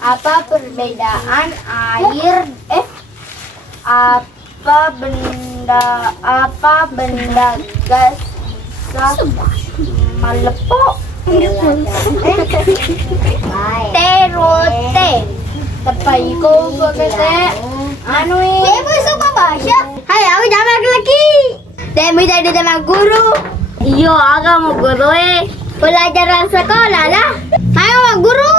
Apa perbedaan air apa benda gas melepuh? Terote tepai ko bagate anu ibu suka bahasa. Hai, aku jamak lagi. Demi jadi jamak guru. Iyo, agak mau guru pelajaran sekolah lah. Ayo mak guru.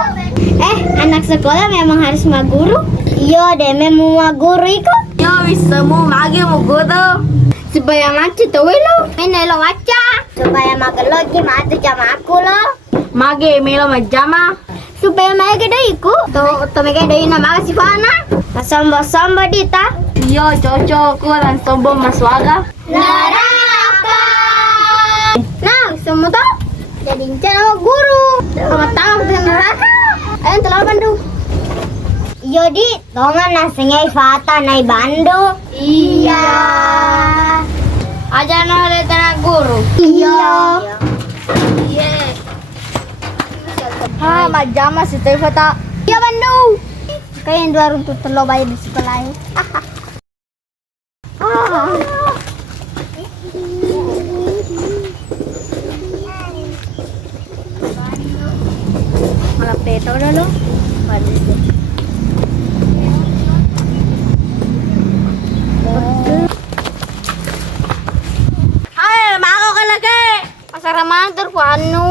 Anak sekolah memang harus mak guru. Iya, demi mau mak guru ikut. Yo, bisa mau magi mau guru. Supaya ngaji tuh lo. Ini lo ngaca. Supaya makan lo gimana jama aku lo. Magi melo majama. Supaya magi deh ikut. Tuh magi deh nama si Fana. Masamba dita. Iya, cocok kurang sombong maswaga. Neraka. Nah, semua tuh jadi sama guru. Sama tahu ke neraka. Ayo telah Bandu. Iya di, dongan nasinya Fata naik Bandu. Iya. Aja nolak tanah guru. Iya. Iya. Ah, majama si Teh Fata. Iya Bandu. Kayak yang dua runtuh telo bayar di sekolah ini. Malah peto dah lo. Hai, mau ke lagi. Masara mantur panu.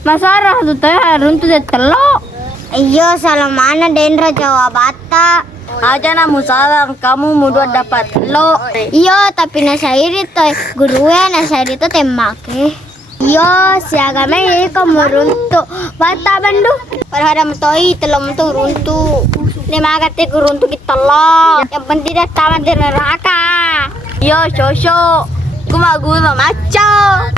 Masara tu teh runtuh de telo. Iyo, salah mana Dendra jawab bata. Aja namu salah, kamu mudah dapat telo. Iyo, tapi nasairi tuh gurunya nasairi tuh temake. Yo, siagame ini kamu runtuh. Bata Bandu. Parahara metoi telom tuh runtuh. Lima kate runtuh kita lo. Yang penting dah tamat di neraka. Yo, Shosho. Kuma guru maco.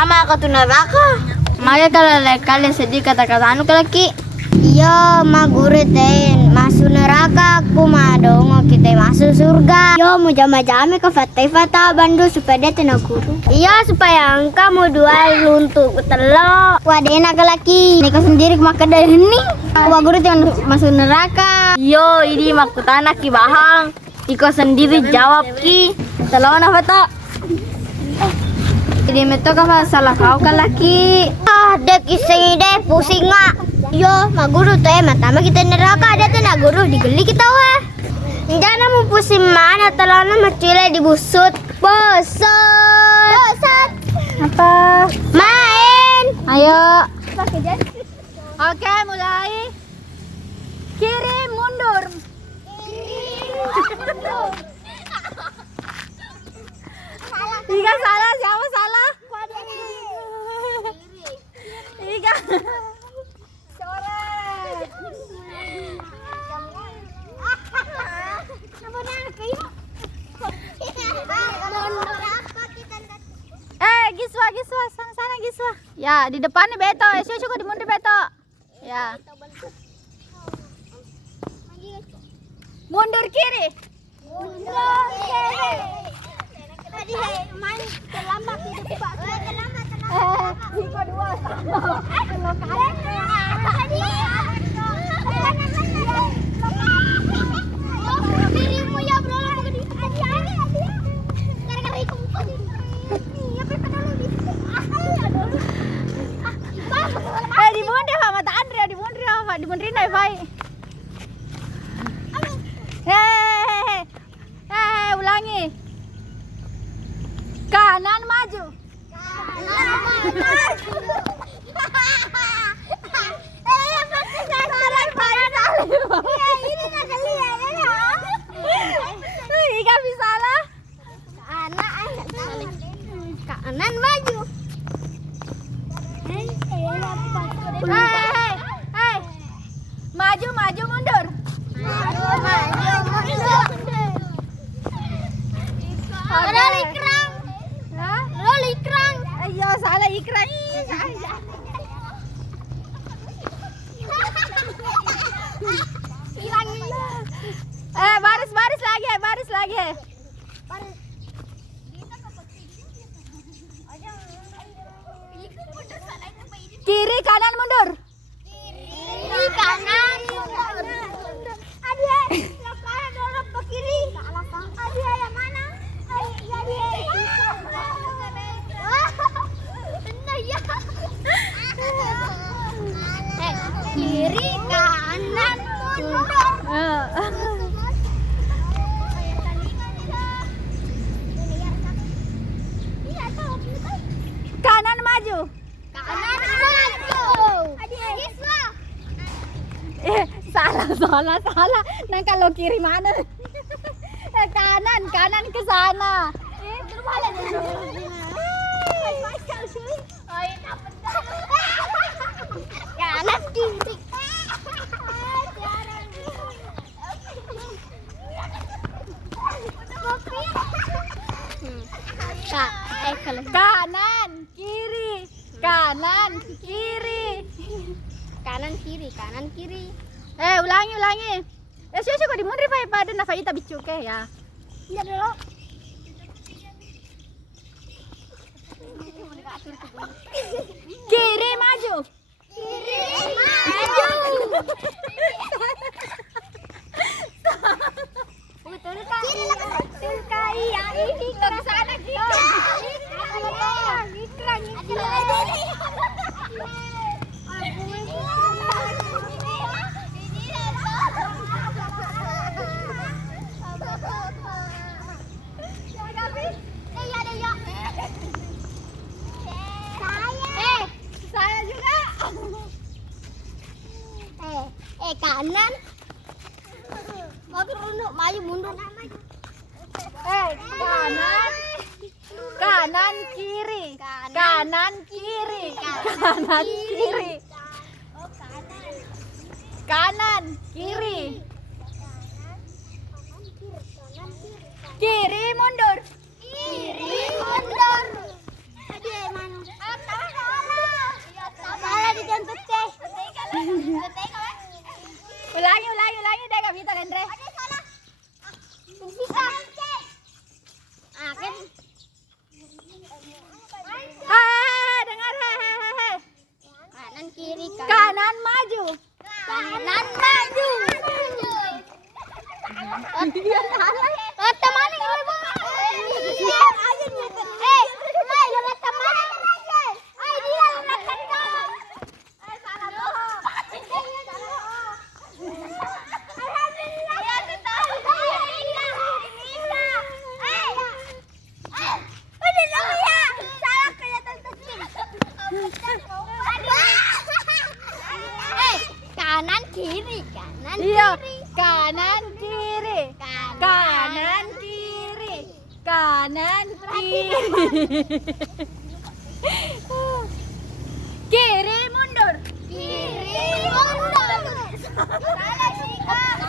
Ama aku tuh neraka. Maya kalau kalian sedih kata-kata anu laki. Yo, ma guru teh masuk neraka. Aku mah dong kita masuk surga. Yo, mau jama-jama ke Fatah Bandu supaya dia tenang guru. Iya, supaya kamu dua luntuk telok. Wadena ke laki. Nika sendiri makan dari ini. Wah guru jangan masuk neraka. Yo, ini maku tanah ki bahang. Iko sendiri jawab ki. Telok na Fatah. Jadi meto ka salah kau ke laki. Ah, dek iseng deh pusing mak. Yo, mak guru teh matama kita neraka ada tenang guru digeli kita weh. Jangan mau pusing mana telana macile dibusut. Bosan. Apa? Main. Ayo. Oke, mulai. Kiri mundur. Tiga salah, siapa salah? Tiga. Coret. Giswa, sana Giswa. Ya, di depannya Beto. Syukur di mundur Beto. Ya. Mundur kiri. Mundur kiri. Tadi main terlambat itu Pak. Terlambat. Tiga dua. Dirimu ya bro. Di mundur dai Fai. Ulangi. Kanan maju. Ika bisa lah. Kanan maju. Maju mundur. Maju mundur. Ada kerang. Ikra. Baris lagi. Kiri kanan mundur. Kiri kanan. Adik, yang kanan dorong ke kiri. Adik yang mana? Kiri kanan mundur. Kanan maju. Kanan maju. Salah. Nah kalau kiri mana? Kanan ke sana. Kanan kiri. Kanan kiri. Kanan kiri. Ulangi. Siapa kok dimundur pada nafaita bicuke ya. Iya dulu. Kiri maju. Betul kan? Iya ini ke sana gitu. Saya juga. Kanan. Maju mundur. Kanan kiri. Kanan kiri. Kiri mundur. Adik mana? Salah dicontoh teh. Ulangi deh kak Vita Andre. Bisa. Kan. Dengar Kanan kiri kanan maju. Teman ini kanan kiri. Iya, kanan kiri. Kanan kiri. Kiri mundur. Salah sih, Kak.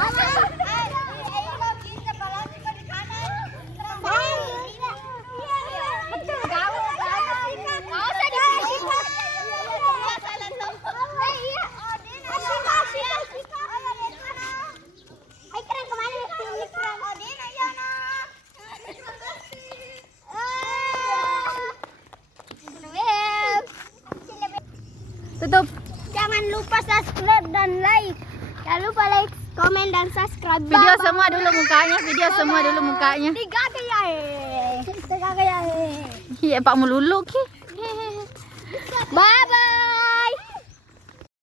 Tutup. Jangan lupa subscribe dan like. Jangan lupa like, komen dan subscribe. Video semua dulu mukanya. Tiga kaya. Iya, Pak melulu ki. Bye bye.